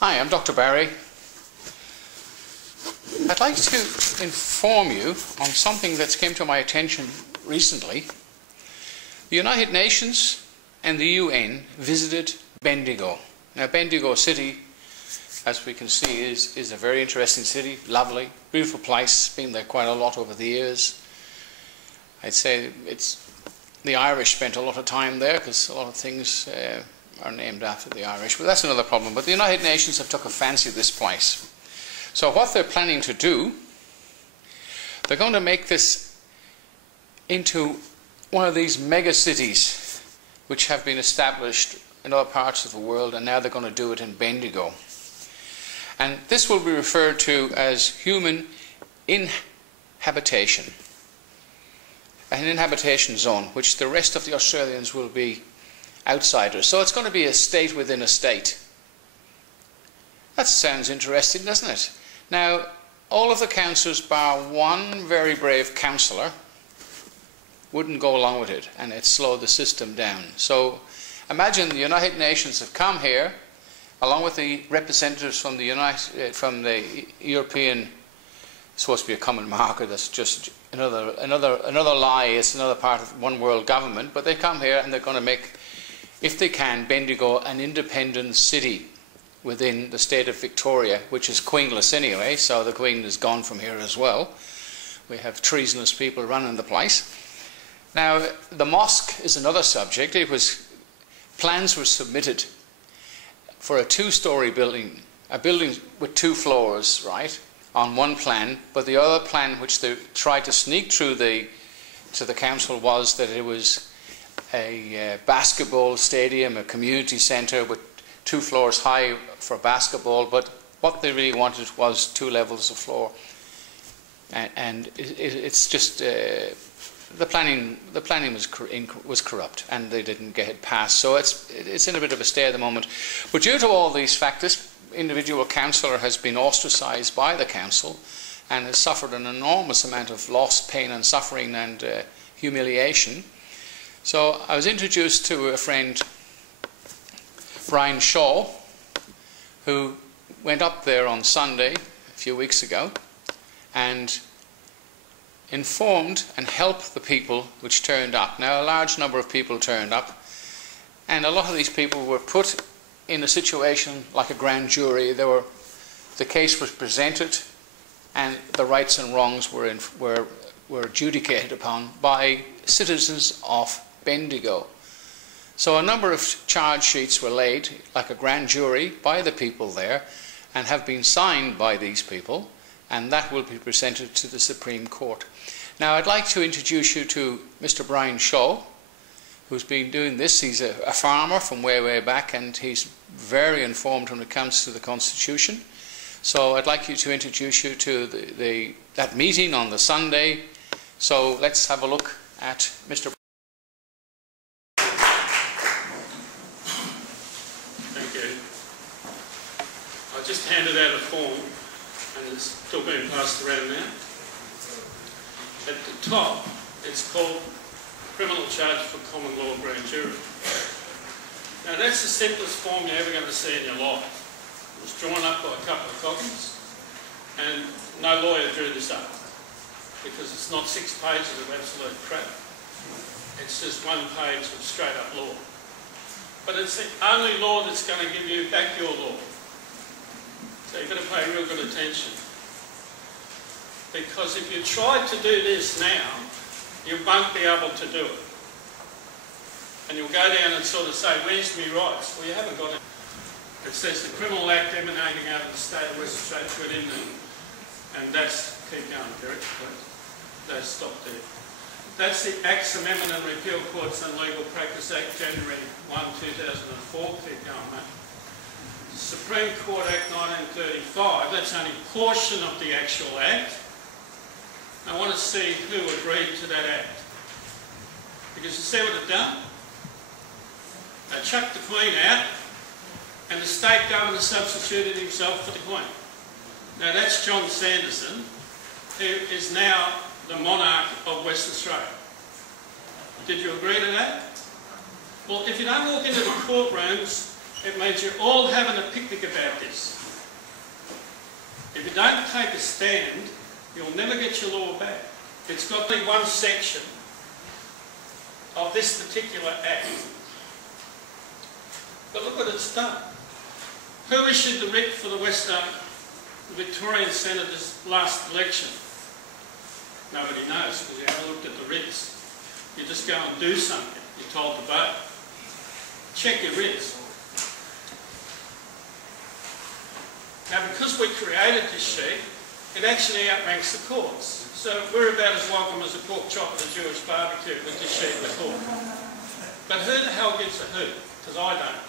Hi, I'm Dr. Barry. I'd like to inform you on something that's came to my attention recently. The United Nations and the UN visited Bendigo. Now, Bendigo city, as we can see, is a very interesting city, lovely, beautiful place, been there quite a lot over the years. I'd say the Irish spent a lot of time there because a lot of things are named after the Irish, but that's another problem. But the United Nations have took a fancy to this place. So what they're planning to do, they're going to make this into one of these mega cities which have been established in other parts of the world, and now they're going to do it in Bendigo. And this will be referred to as human inhabitation, an inhabitation zone, which the rest of the Australians will be outsiders. So it's going to be a state within a state. That sounds interesting, doesn't it? Now, all of the councillors, bar one very brave councillor, wouldn't go along with it, and it slowed the system down. So imagine the United Nations have come here, along with the representatives from the European, supposed to be a common market, that's just another lie. It's another part of one world government, but they come here and they're going to make, if they can, Bendigo an independent city within the state of Victoria, which is queenless anyway, so the Queen is gone from here as well. We have treasonous people running the place. Now, the mosque is another subject. Plans were submitted for a two-storey building, a building with 2 floors, right, on one plan, but the other plan which they tried to sneak through to the council was that it was a basketball stadium, a community centre with 2 floors high for basketball, but what they really wanted was 2 levels of floor. And it's just the planning was corrupt, and they didn't get it passed. So it's in a bit of a stay at the moment. But due to all these factors, individual councillor has been ostracised by the council and has suffered an enormous amount of loss, pain and suffering and humiliation. So I was introduced to a friend, Brian Shaw, who went up there on Sunday a few weeks ago and informed and helped the people which turned up. Now, a large number of people turned up, and a lot of these people were put in a situation like a grand jury. The case was presented, and the rights and wrongs were adjudicated upon by citizens of Bendigo. So a number of charge sheets were laid, like a grand jury, by the people there, and have been signed by these people, and that will be presented to the Supreme Court. Now, I'd like to introduce you to Mr. Brian Shaw, who's been doing this. He's a farmer from way back, and he's very informed when it comes to the Constitution. So I'd like you to introduce you to that meeting on the Sunday. So let's have a look at Mr. I just handed out a form, and it's still being passed around now. At the top, it's called Criminal Charge for Common Law Grand Jury. Now, that's the simplest form you're ever going to see in your life. It was drawn up by a couple of cockies, and no lawyer drew this up, because it's not 6 pages of absolute crap. It's just 1 page of straight-up law. But it's the only law that's going to give you back your law. So you've got to pay real good attention. Because if you try to do this now, you won't be able to do it. And you'll go down and sort of say, where's my rights? Well, you haven't got it. It says the Criminal Act emanating out of the state of Western Australia to an end. And that's, keep going, Derek, please. That's stop there. That's the Acts Amendment and Repeal Courts and Legal Practice Act, January 1, 2004. Keep going, mate. Supreme Court Act 1935, that's only a portion of the actual Act. I want to see who agreed to that Act. Because you see what they've done? They chucked the Queen out, and the state governor substituted himself for the Queen. Now that's John Sanderson, who is now the monarch of Western Australia. Did you agree to that? Well, if you don't walk into the courtrooms It means you're all having a picnic about this. If you don't take a stand, you'll never get your law back. It's got to be one section of this particular Act. But look what it's done. Who issued the writ for the Victorian Senators last election? Nobody knows because you haven't looked at the writs. You just go and do something. You're told to vote. Check your writs. Now, because we created this sheet, it actually outranks the courts. So we're about as welcome as a pork chop at a Jewish barbecue with this sheet in the court. But who the hell gives a hoot? Because I don't.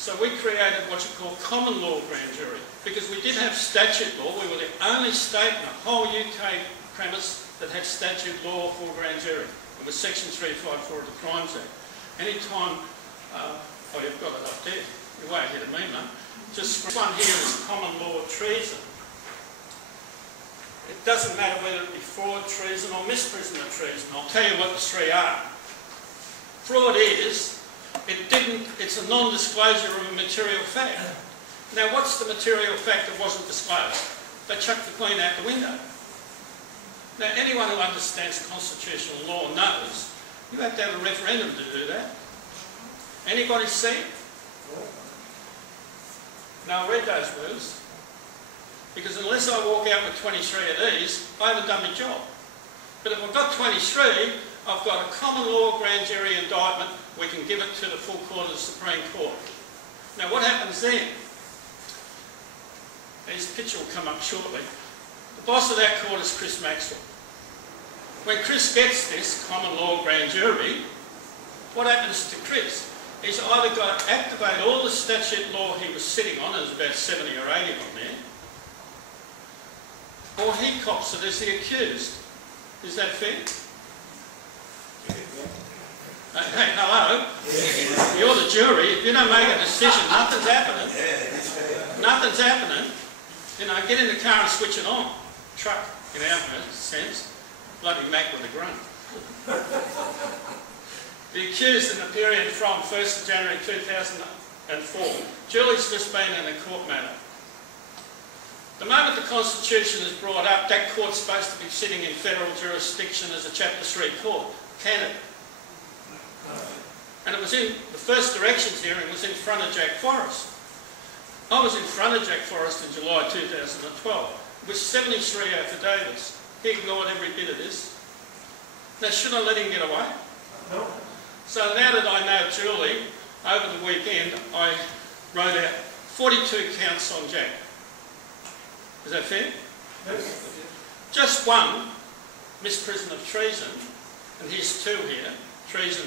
So we created what you call common law grand jury. Because we did have statute law, we were the only state in the whole UK premise that had statute law for grand jury. It was section 354 of the Crimes Act. Any time, oh, you've got it up there. You're way ahead of me, mate. Just this one here is common law treason. It doesn't matter whether it be fraud, treason or misprision of treason. I'll tell you what the three are. Fraud is, it's a non-disclosure of a material fact. Now what's the material fact that wasn't disclosed? They chucked the Queen out the window. Now anyone who understands constitutional law knows you have to have a referendum to do that. Anybody see it? Now I read those words, because unless I walk out with 23 of these, I haven't done my job. But if I've got 23, I've got a common law grand jury indictment, we can give it to the full court of the Supreme Court. Now what happens then? His picture will come up shortly. The boss of that court is Chris Maxwell. When Chris gets this common law grand jury, what happens to Chris? He's either got to activate all the statute law he was sitting on, there's about 70 or 80 on there, or he cops it as the accused. Is that fair? Hey, hello? You're the jury. If you don't make a decision, nothing's happening. Nothing's happening. You know, get in the car and switch it on. Truck, in our sense. Bloody Mac with a grunt. The accused in the period from 1st of January 2004. Julie's just been in a court matter. The moment the Constitution is brought up, that court's supposed to be sitting in federal jurisdiction as a Chapter 3 court. Can it? And it was in, the first directions hearing was in front of Jack Forrest. I was in front of Jack Forrest in July 2012 with 73 affidavits. He ignored every bit of this. Now, should I let him get away? No. So now that I know Julie, over the weekend I wrote out 42 counts on Jack. Is that fair? Yes. Just one, misprision of treason, and here's two here, treason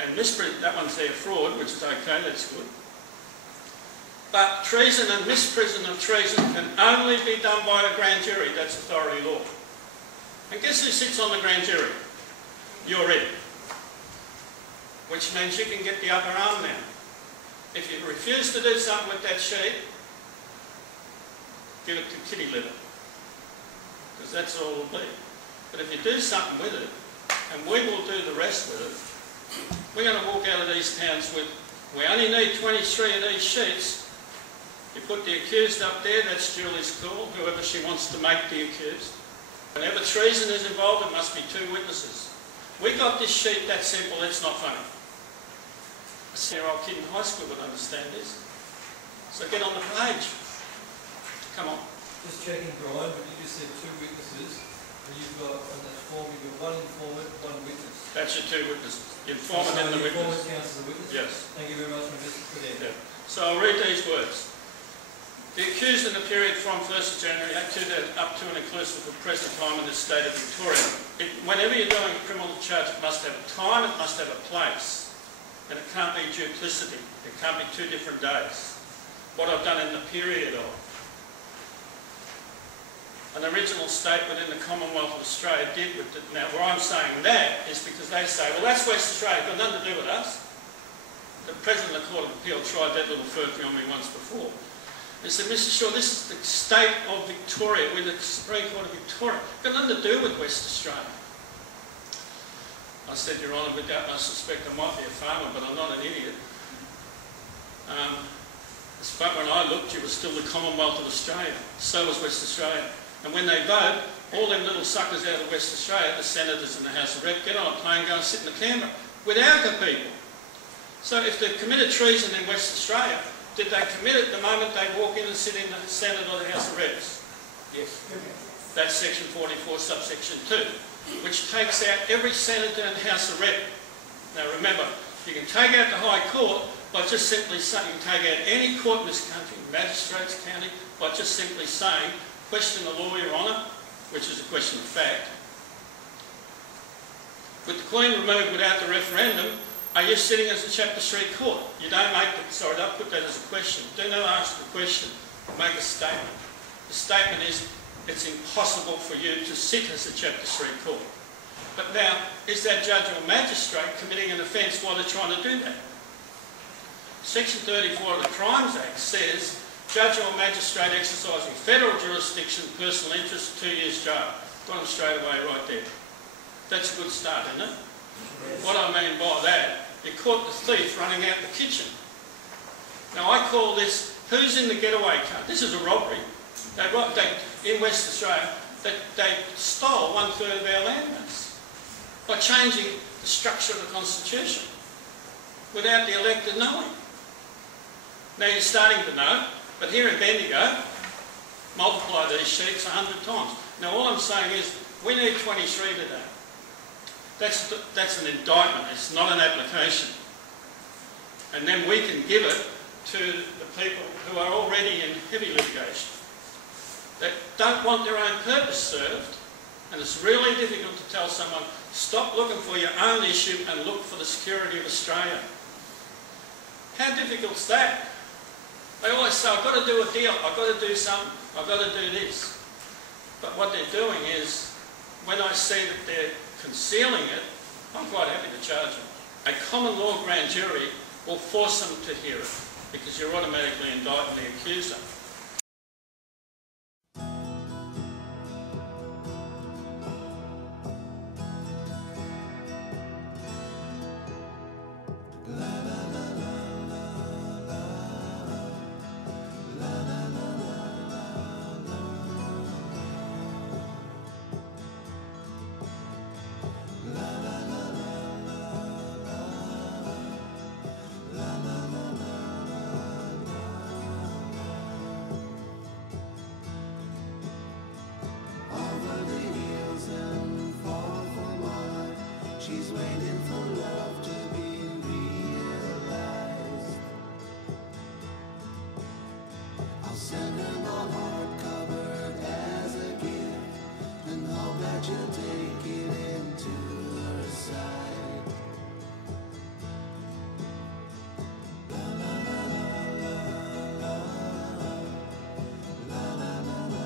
and misprision, that one's there, fraud, which is okay, that's good. But treason and misprision of treason can only be done by a grand jury, that's authority law. And guess who sits on the grand jury? You're in. Which means you can get the upper arm now. If you refuse to do something with that sheet, give it to kitty litter. Because that's all it'll be. But if you do something with it, and we will do the rest with it, we're going to walk out of these towns with, we only need 23 of these sheets. You put the accused up there, that's Julie's call, whoever she wants to make the accused. Whenever treason is involved, it must be 2 witnesses. We got this sheet that simple, it's not funny. A 6-year-old kid in high school would understand this. So get on the page. Come on. Just checking, Brian, but you just said 2 witnesses, and you've got, on that form, you've got 1 informant, 1 witness. That's your 2 witnesses. The informant and the witness. The informant counts as a witness? Yes. Thank you very much for that. Yeah. So I'll read these words. The accused in the period from 1st of January up to and inclusive of the present time in the state of Victoria. Whenever you're doing a criminal charge, it must have a time, it must have a place. And it can't be duplicity. It can't be 2 different days. What I've done in the period of. An original state within the Commonwealth of Australia did with it. Now, where I'm saying that is because they say, well, that's West Australia, got nothing to do with us. The President of the Court of Appeal tried that little furphy on me once before. He said, Mr. Shaw, this is the state of Victoria, we're the Supreme Court of Victoria. Got nothing to do with West Australia. I I said, Your Honour, with that I suspect I might be a farmer, but I'm not an idiot. But when I looked, you were still the Commonwealth of Australia. So was West Australia. And when they vote, all them little suckers out of West Australia, the senators and the House of Rep, get on a plane, go and sit in the Canberra with our people. So if they've committed treason in West Australia, did they commit it the moment they walk in and sit in the Senate or the House of Reps? Yes. That's section 44, subsection 2, which takes out every senator and House of Rep. Now remember, you can take out the High Court by just simply saying, you can take out any court in this country, magistrates, county, by just simply saying, question the law, Your Honour, which is a question of fact. With the Queen removed without the referendum, are you sitting as a Chapter 3 court? You don't make it, sorry, don't put that as a question. Do not ask the question, make a statement. The statement is, it's impossible for you to sit as a Chapter 3 court. But now, is that judge or magistrate committing an offence while they're trying to do that? Section 34 of the Crimes Act says, judge or magistrate exercising federal jurisdiction, personal interest, 2 years jail. Got them straight away right there. That's a good start, isn't it? What I mean by that, you caught the thief running out the kitchen. Now I call this, who's in the getaway car? This is a robbery. In West Australia, they stole 1/3 of our land mass by changing the structure of the Constitution without the elected knowing. Now you're starting to know, but here in Bendigo, multiply these sheets 100 times. Now all I'm saying is, we need 23 today. That's an indictment, it's not an application. And then we can give it to the people who are already in heavy litigation, that don't want their own purpose served, and it's really difficult to tell someone, stop looking for your own issue and look for the security of Australia. How difficult's that? They always say, I've got to do a deal, I've got to do something, I've got to do this. But what they're doing is, when I see that they're concealing it, I'm quite happy to charge them. A common law grand jury will force them to hear it, because you're automatically indicting the accuser. She's waiting for love to be realized. I'll send her my heart covered as a gift, and hope that you'll take it into her side. La la la la la la la la la la.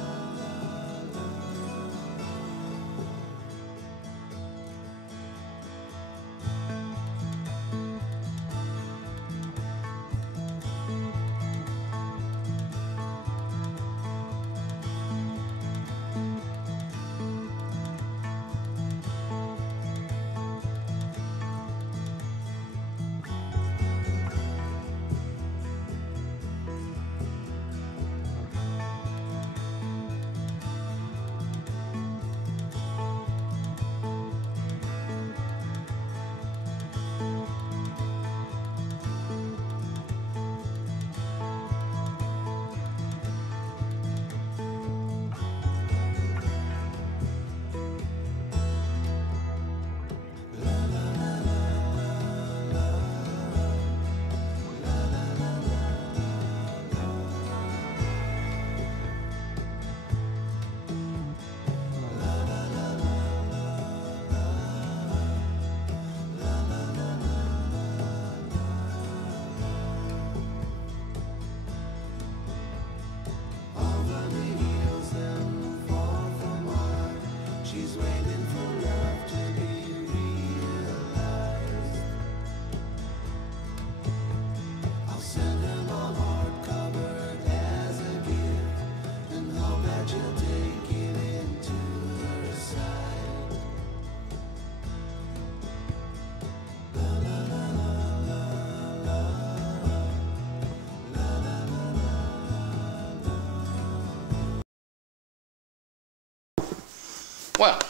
Well,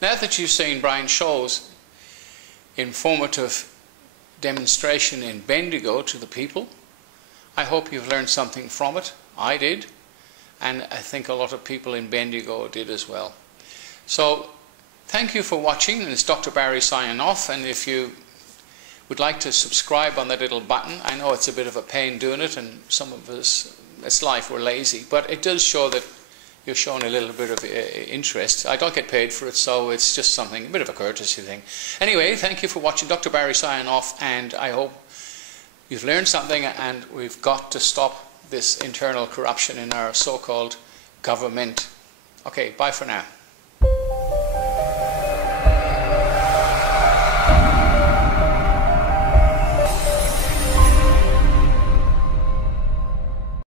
now that you've seen Brian Shaw's informative demonstration in Bendigo to the people, I hope you've learned something from it. I did, and I think a lot of people in Bendigo did as well. So, thank you for watching, and it's Dr. Barry signing off, and if you would like to subscribe on that little button, I know it's a bit of a pain doing it, and some of us, it's life, we're lazy, but it does show that you're showing a little bit of interest. I don't get paid for it, so it's just something, a bit of a courtesy thing. Anyway, thank you for watching. Dr. Barry signing off, and I hope you've learned something, and we've got to stop this internal corruption in our so-called government. Okay, bye for now.